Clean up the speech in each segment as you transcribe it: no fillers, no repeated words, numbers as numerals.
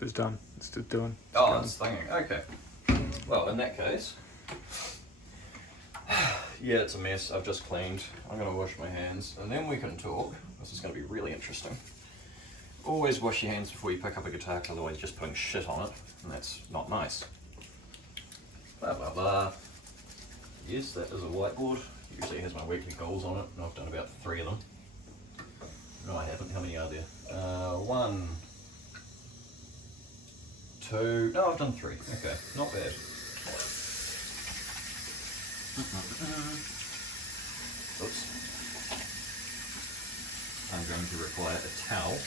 It's done. It's still doing. Oh, it's thinking. Okay. Well, in that case, yeah, it's a mess. I've just cleaned. I'm going to wash my hands and then we can talk. This is going to be really interesting. Always wash your hands before you pick up a guitar, because otherwise you're just putting shit on it, and that's not nice. Blah blah blah. Yes, that is a whiteboard. Usually it has my weekly goals on it, and I've done about 3 of them. No, I haven't. How many are there? 1, 2. No, I've done 3. Okay, not bad. Oops. I'm going to require a towel.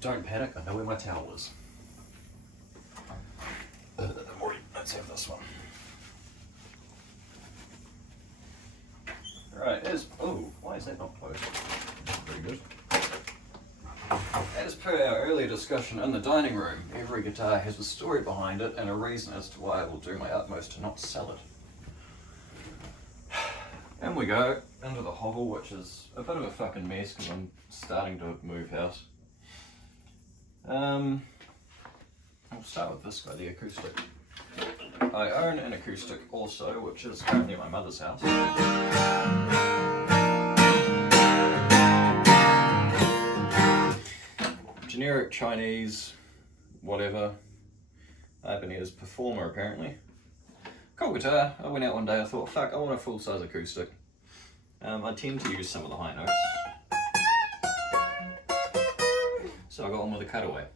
Don't panic, I know where my towel is. Let's have this one. Right, why is that not closed? Very good. As per our earlier discussion in the dining room, every guitar has a story behind it and a reason as to why I will do my utmost to not sell it. And we go into the hovel, which is a bit of a fucking mess because I'm starting to move house. I'll start with this guy, the acoustic. I own an acoustic also, which is currently at my mother's house. Generic Chinese, whatever. Ibanez Performer apparently. Cool guitar. I went out one day, I thought, fuck, I want a full-size acoustic. I tend to use some of the high notes. So I got on with a cutaway.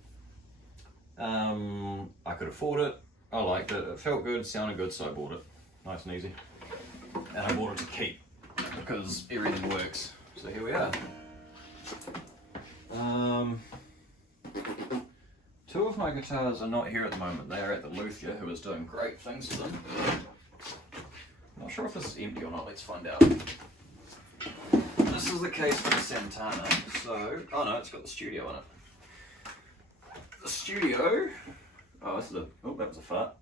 I could afford it, I liked it, it felt good, sounded good, so I bought it. Nice and easy. And I bought it to keep, because everything works. So here we are. 2 of my guitars are not here at the moment. They are at the luthier, who is doing great things to them. Not sure if this is empty or not, let's find out. This is the case for the Santana, so, oh no, it's got the studio in it. The studio, oh that was a fart.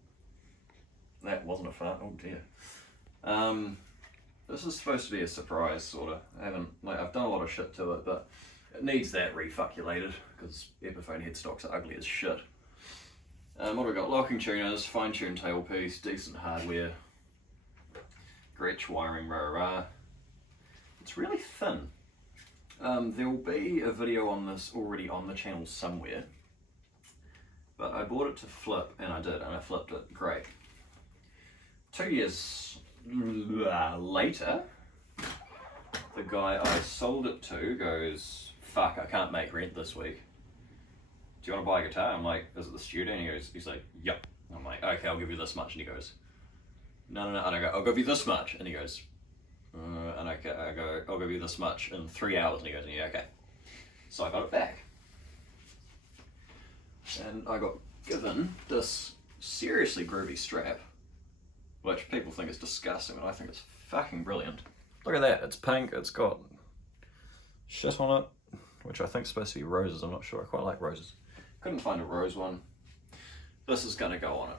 That wasn't a fart, oh dear. This is supposed to be a surprise, sorta. I've done a lot of shit to it, but it needs that refucculated, because Epiphone headstocks are ugly as shit. What have we got? Locking tuners, fine-tuned tailpiece, decent hardware, Gretsch wiring, rah. It's really thin. There will be a video on this already on the channel somewhere, but I bought it to flip, and I did, and I flipped it great. 2 years later, the guy I sold it to goes, fuck, I can't make rent this week. Do you want to buy a guitar? I'm like, is it the studio? And he's like, yep. I'm like, okay, I'll give you this much. And he goes, no. And I go, I'll give you this much. And he goes, and I go, I'll give you this much in 3 hours. And he goes, yeah, okay. So I got it back. And I got given this seriously groovy strap, which people think is disgusting, but I think it's fucking brilliant. Look at that, it's pink, it's got shit on it, which I think is supposed to be roses, I'm not sure, I quite like roses. Couldn't find a rose one. This is gonna go on it.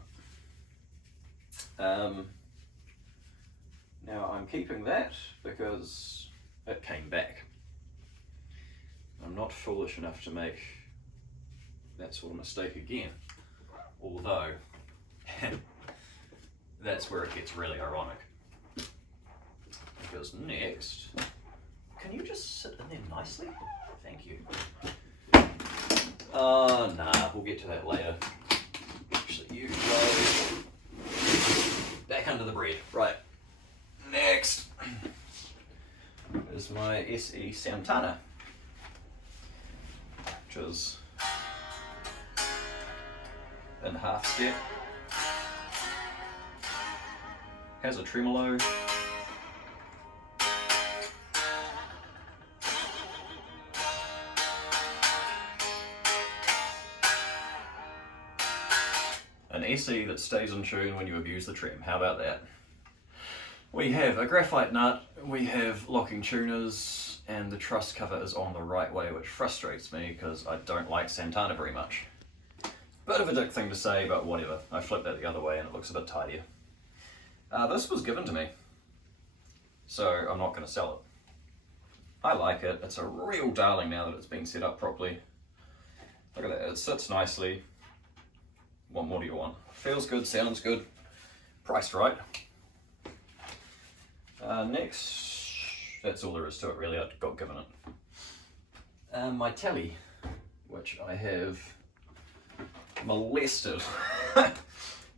Now I'm keeping that because it came back. I'm not foolish enough to make that sort of mistake again, although that's where it gets really ironic. Because next, can you just sit in there nicely? Thank you. Nah, we'll get to that later. Actually, you go back under the bread. Right, next is my SE Santana, which is in half step, has a tremolo, an SE that stays in tune when you abuse the trem. How about that? We have a graphite nut, we have locking tuners, and the truss cover is on the right way, which frustrates me because I don't like Santana very much. Bit of a dick thing to say, but whatever. I flipped that the other way and it looks a bit tidier. This was given to me, so I'm not going to sell I like it. It's a real darling now that it's been set up properly. Look at that, it sits nicely. What more do you want? Feels good, sounds good, priced right. Next, that's all there is to it really, I got given it. My telly, which I have molested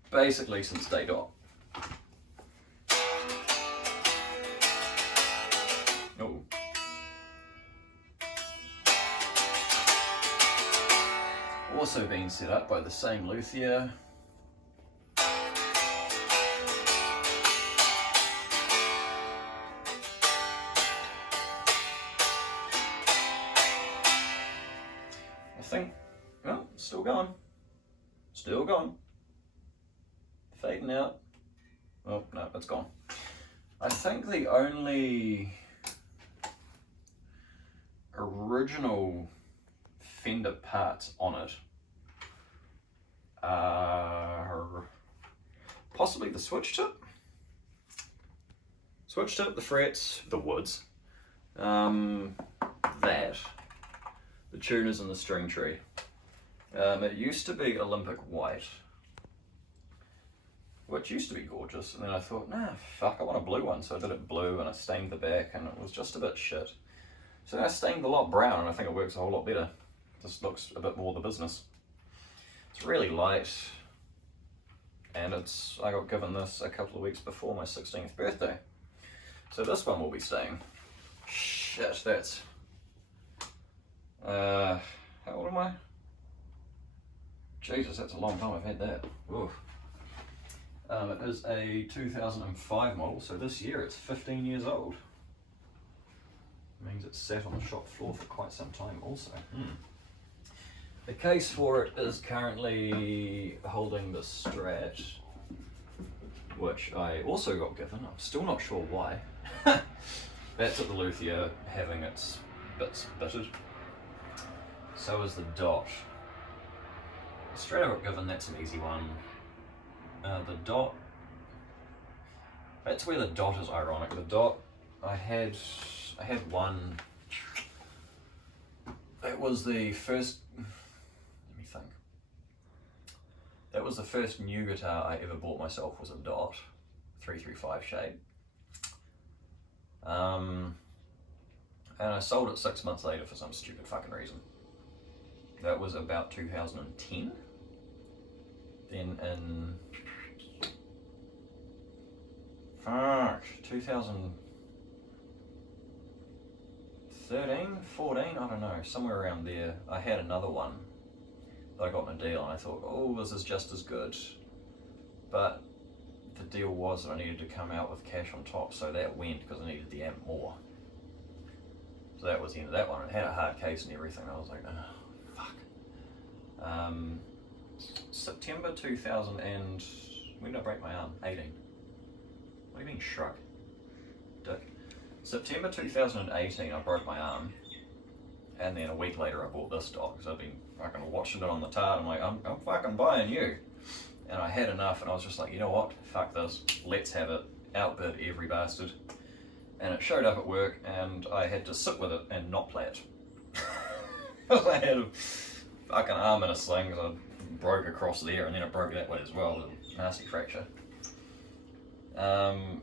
basically since day dot. Oh. Also been set up by the same luthier. I think, well, still going. Still gone. Fading out. Oh, no, it's gone. I think the only original fender parts on it are possibly the switch tip, the frets, the woods, that, the tuners and the string tree. It used to be Olympic white, which used to be gorgeous, and then I thought, nah, fuck, I want a blue one, so I did it blue and I stained the back and it was just a bit shit. So I stained the lot brown and I think it works a whole lot better. Just looks a bit more the business. It's really light, and I got given this a couple of weeks before my 16th birthday. So this one will be staying. Shit, that's... how old am I? Jesus, that's a long time I've had that. Oof. It is a 2005 model, so this year it's 15 years old. It means it's sat on the shop floor for quite some time also. The case for it is currently holding the Strat, which I also got given. I'm still not sure why. That's at the luthier having its bits bitted. So is the Dot. The Strat I got given, that's an easy one. The Dot, that's where the Dot is ironic. The Dot, I had one, that was the first, let me think. That was the first new guitar I ever bought myself, was a Dot 335 shade. And I sold it 6 months later for some stupid fucking reason. That was about 2010. Then in 2013, 14, I don't know, somewhere around there, I had another one that I got in a deal and I thought, oh, this is just as good. But the deal was that I needed to come out with cash on top, so that went because I needed the amp more. So that was the end of that one. It had a hard case and everything. I was like, oh, fuck. September 2000 and, when did I break my arm? 18. What do you mean shrug? Dick. September 2018 I broke my arm, and then a week later I bought this Dot because I've been fucking watching it on the tard. I'm like, I'm fucking buying you. And I had enough and I was just like, you know what, fuck this, let's have it, outbid every bastard. And it showed up at work and I had to sit with it and not play it. I had a fucking arm in a sling because I broke across there and then it broke that way as well, a nasty fracture. And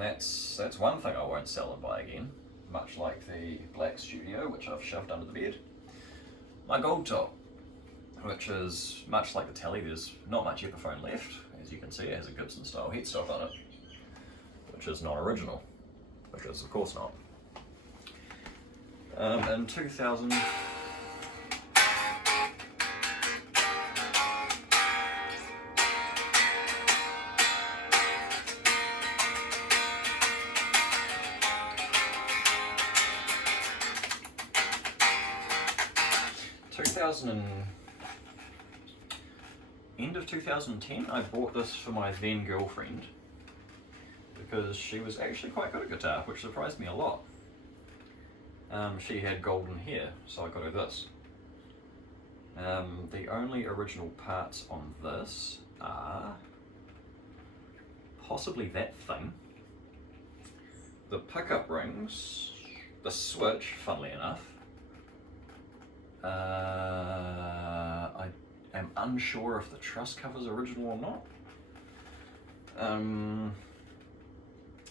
that's one thing I won't sell and buy again, much like the Black Studio, which I've shoved under the bed. My Gold Top, which is much like the Telly, there's not much Epiphone left. As you can see, it has a Gibson style headstock on it, which is not original, which is of course not. In 2000, end of 2010, I bought this for my then girlfriend because she was actually quite good at guitar, which surprised me a lot. She had golden hair, so I got her this. The only original parts on this are possibly that thing, the pickup rings, the switch, funnily enough, I am unsure if the truss cover's original or not.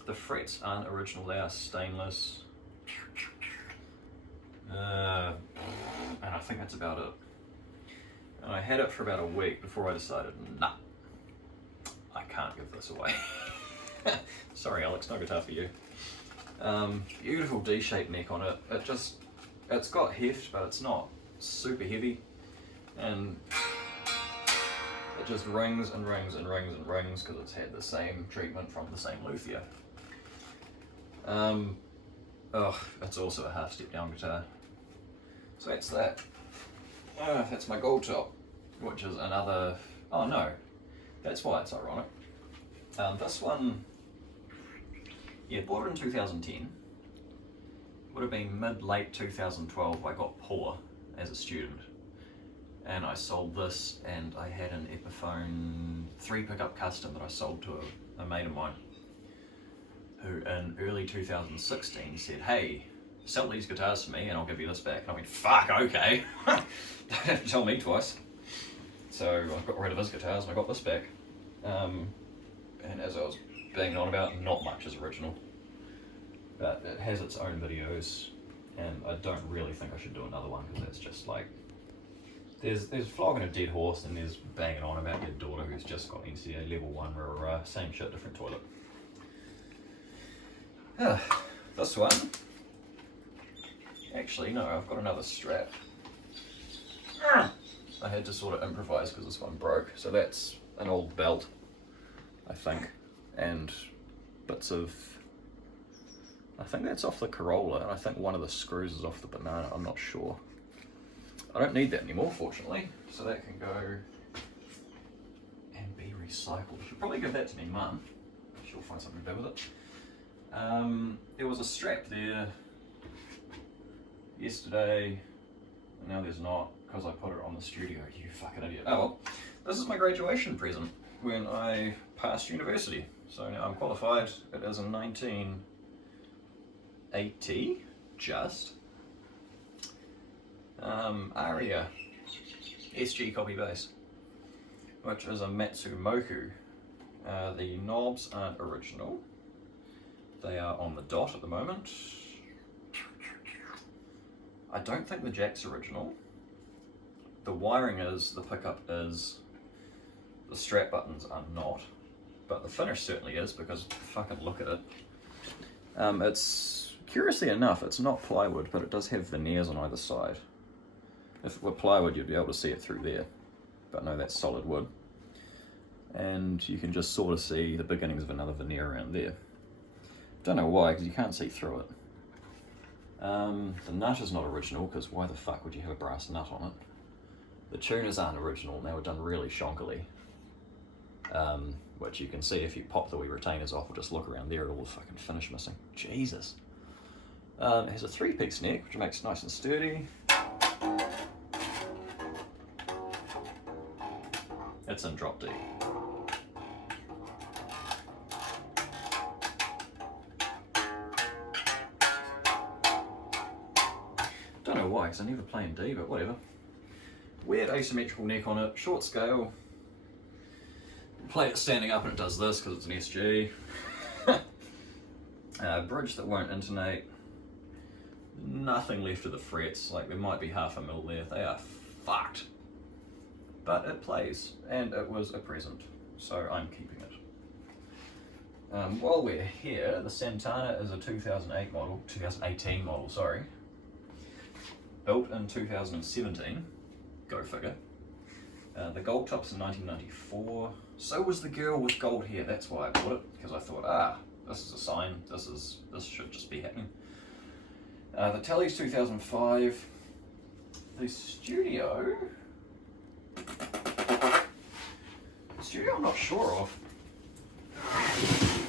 The frets aren't original, they are stainless. And I think that's about it. And I had it for about a week before I decided, nah, I can't give this away. Sorry Alex, no guitar for you. Beautiful D-shaped neck on it. It's got heft, but it's not super heavy. And it just rings and rings and rings and rings because it's had the same treatment from the same luthier. It's also a half step down guitar. So that's that. That's my gold top, which is another, oh no, that's why it's ironic. This one, yeah, bought it in 2010. Would have been mid-late 2012. I got poor as a student. And I sold this, and I had an Epiphone 3 pickup custom that I sold to a mate of mine, who in early 2016 said, hey, sell these guitars to me and I'll give you this back. And I went, fuck, okay. Don't have to tell me twice. So I got rid of his guitars and I got this back. And as I was banging on about, not much is original. But it has its own videos, and I don't really think I should do another one because that's just like, there's flogging a dead horse, and there's banging on about your daughter who's just got NCA level 1 rah, same shit, different toilet. This one, actually no, I've got another strap. I had to sort of improvise because this one broke, so that's an old belt, I think, and bits of, I think that's off the Corolla, and I think one of the screws is off the Banana, I'm not sure. I don't need that anymore, fortunately, so that can go and be recycled. I should probably give that to me mum. She'll find something to do with it. There was a strap there yesterday, and now there's not, because I put it on the studio, you fucking idiot. Oh well, this is my graduation present when I passed university. So now I'm qualified. It is in 1980, just. Aria SG copy bass, which is a Matsumoku. The knobs aren't original. They are on the dot at the moment. I don't think the jack's original. The wiring is, the pickup is, the strap buttons are not, but the finish certainly is because fucking look at it. It's, curiously enough, it's not plywood, but it does have veneers on either side. If it were plywood, you'd be able to see it through there, but no, that's solid wood. And you can just sort of see the beginnings of another veneer around there. Don't know why, because you can't see through it. The nut is not original, because why the fuck would you have a brass nut on it? The tuners aren't original, they were done really shonkily. Which you can see if you pop the wee retainers off or just look around there at all the fucking finish missing. Jesus. It has a 3-piece neck, which makes it nice and sturdy. It's in drop D. Don't know why, because I never play in D, but whatever. Weird asymmetrical neck on it, short scale. Play it standing up and it does this because it's an SG. Bridge that won't intonate. Nothing left of the frets, like there might be half a mil there, they are fucked. But it plays, and it was a present, so I'm keeping it. While we're here, the Santana is a 2018 model, sorry. Built in 2017, go figure. The gold top's in 1994. So was the girl with gold hair, that's why I bought it, because I thought, this is a sign, this should just be happening. The telly's 2005. The studio I'm not sure of.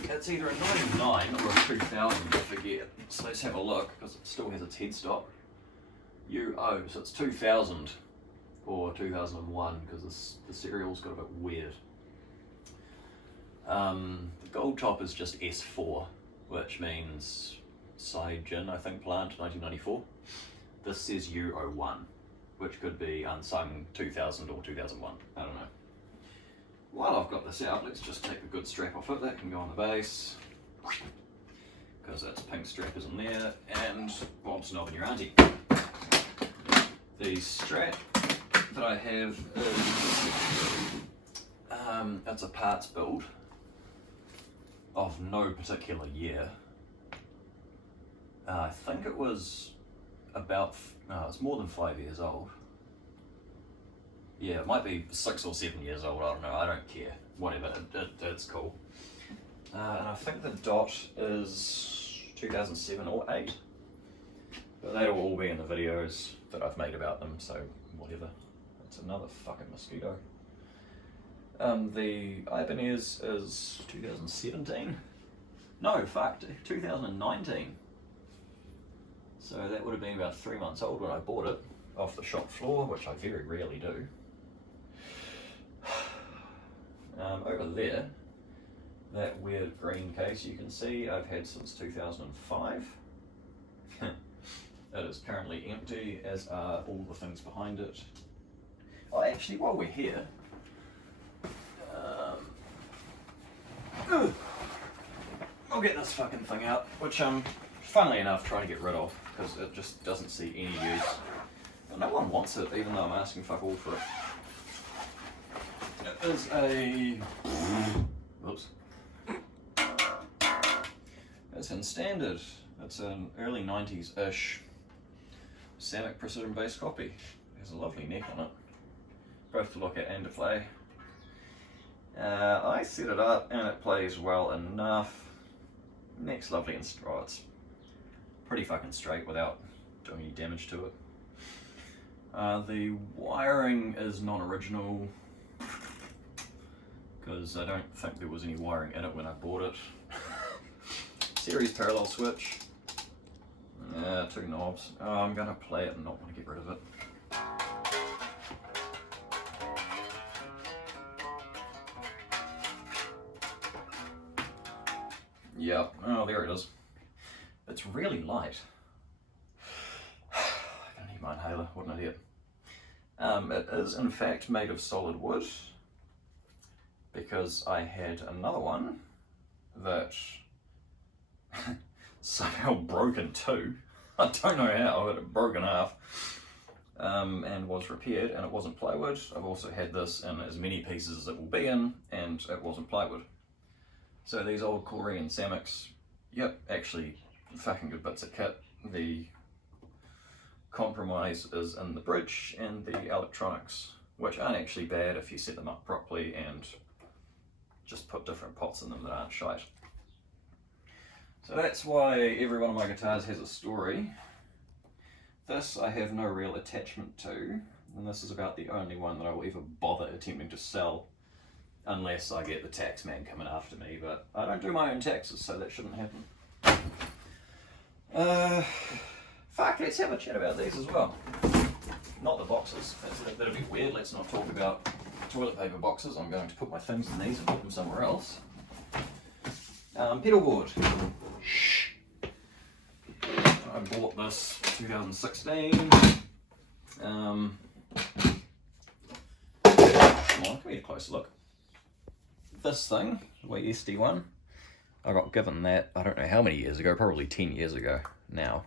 It's either a 99 or a 2000, I forget. So let's have a look, because it still has its headstock. So it's 2000 or 2001, because the serial's got a bit weird. The gold top is just S4, which means Saijin, I think, plant, 1994. This says U01, which could be Unsung 2000 or 2001, I don't know. While I've got this out, let's just take a good strap off it. That can go on the base, because that pink strap isn't there, and Bob's knob and your auntie. The strap that I have is, it's a parts build of no particular year. I think it was about, it's more than 5 years old. Yeah, it might be 6 or 7 years old, I don't know, I don't care. Whatever, it's cool. And I think the dot is 2007 or 8. But that'll all be in the videos that I've made about them, so whatever. That's another fucking mosquito. The Ibanez is 2017? No, fuck, 2019. So that would have been about 3 months old when I bought it off the shop floor, which I very rarely do. Over there, that weird green case you can see I've had since 2005. It is currently empty, as are all the things behind it. Oh, actually, while we're here, I'll get this fucking thing out, which I'm, funnily enough, trying to get rid of, because it just doesn't see any use. But no one wants it, even though I'm asking fuck all for it. It is a... Whoops. It's in standard. It's an early 90s-ish Samick precision-based copy. It has a lovely neck on it, both to look at and to play. I set it up and it plays well enough. Neck's lovely and it's pretty fucking straight without doing any damage to it. The wiring is non-original, because I don't think there was any wiring in it when I bought it. Series parallel switch. 2 knobs. I'm gonna play it and not want to get rid of it. Yep, oh there it is. It's really light. I don't need my inhaler, what an idiot. It is in fact made of solid wood, because I had another one that somehow broke in two. I don't know how, but it broke in half, and was repaired, and it wasn't plywood. I've also had this in as many pieces as it will be in, and it wasn't plywood. So these old Korean Samicks, yep, actually fucking good bits of kit. The compromise is in the bridge and the electronics, which aren't actually bad if you set them up properly and just put different pots in them that aren't shite. So that's why every one of my guitars has a story. This I have no real attachment to, and this is about the only one that I will ever bother attempting to sell, unless I get the tax man coming after me, but I don't do my own taxes, so that shouldn't happen. Fuck, let's have a chat about these as well. Not the boxes, that'll be weird. Let's not talk about toilet paper boxes. I'm going to put my things in these and put them somewhere else. Pedal board. Shh. I bought this 2016. Come on, give me a closer look. This thing, the SD1, I got given that, I don't know how many years ago, probably 10 years ago now.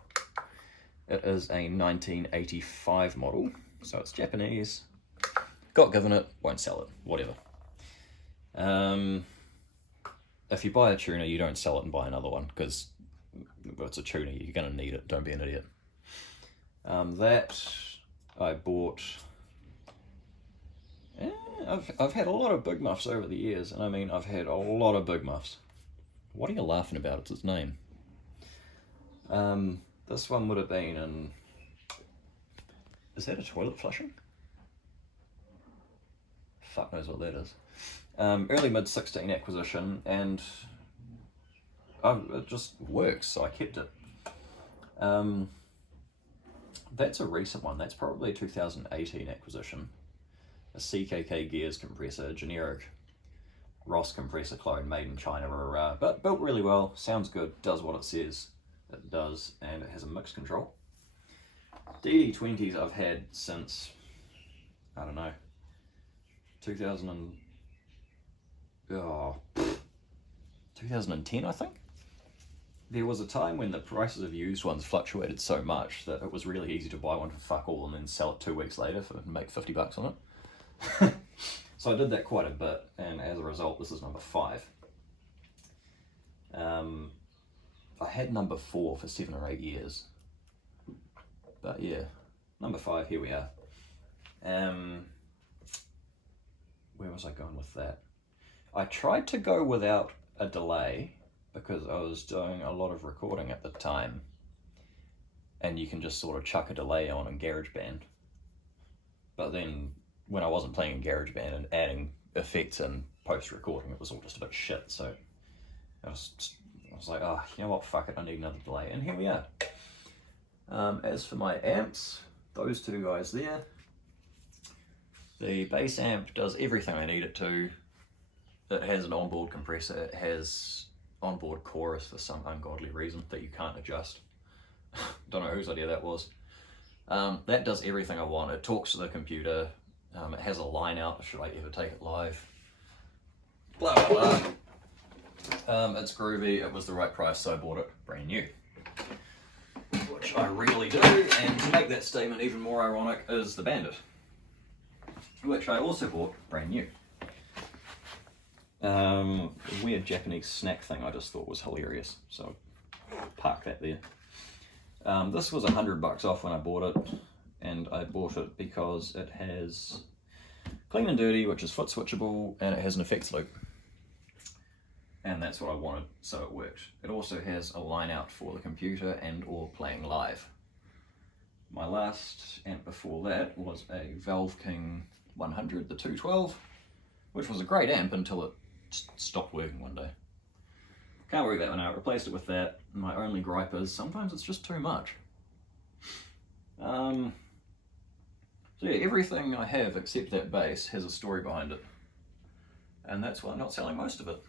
It is a 1985 model, so it's Japanese. Got given it, won't sell it, whatever. If you buy a tuner, you don't sell it and buy another one, because it's a tuner, you're going to need it, don't be an idiot. That I bought... I've had a lot of big muffs over the years, and I mean, I've had a lot of big muffs. What are you laughing about? It's its name. This one would have been in... Is that a toilet flushing? Fuck knows what that is. Early mid-16 acquisition, and it just works, so I kept it. That's a recent one. That's probably a 2018 acquisition. A CKK gears compressor, generic Ross compressor clone, made in China, but built really well, sounds good, does what it says. it does, and it has a mix control. DD20s I've had since, I don't know, 2010 I think. There was a time when the prices of used ones fluctuated so much that it was really easy to buy one for fuck all and then sell it 2 weeks later and make 50 bucks on it. So I did that quite a bit, and as a result this is number 5. I had number 4 for 7 or 8 years, but yeah, number 5, here we are. Where was I going with that? I tried to go without a delay because I was doing a lot of recording at the time, and you can just sort of chuck a delay on in GarageBand. But then when I wasn't playing in GarageBand and adding effects and post-recording, it was all just a bit shit, so I was like, oh, you know what, fuck it, I need another delay, and here we are. As for my amps, those two guys there, the bass amp does everything I need it to. It has an onboard compressor, it has onboard chorus for some ungodly reason that you can't adjust. Don't know whose idea that was. That does everything I want. It talks to the computer, it has a line out should I ever take it live. Blah blah blah. It's groovy, it was the right price, so I bought it brand new. Which I really do, and to make that statement even more ironic is the Bandit, which I also bought brand new. A weird Japanese snack thing I just thought was hilarious, so park that there. This was $100 off when I bought it, and I bought it because it has clean and dirty, which is foot switchable, and it has an effects loop. And that's what I wanted, so it worked. It also has a line out for the computer and or playing live. My last amp before that was a Valve King 100, the 212, which was a great amp until it stopped working one day. Can't work that one out, replaced it with that. My only gripe is sometimes it's just too much. So yeah, everything I have except that bass has a story behind it. And that's why I'm not selling most of it.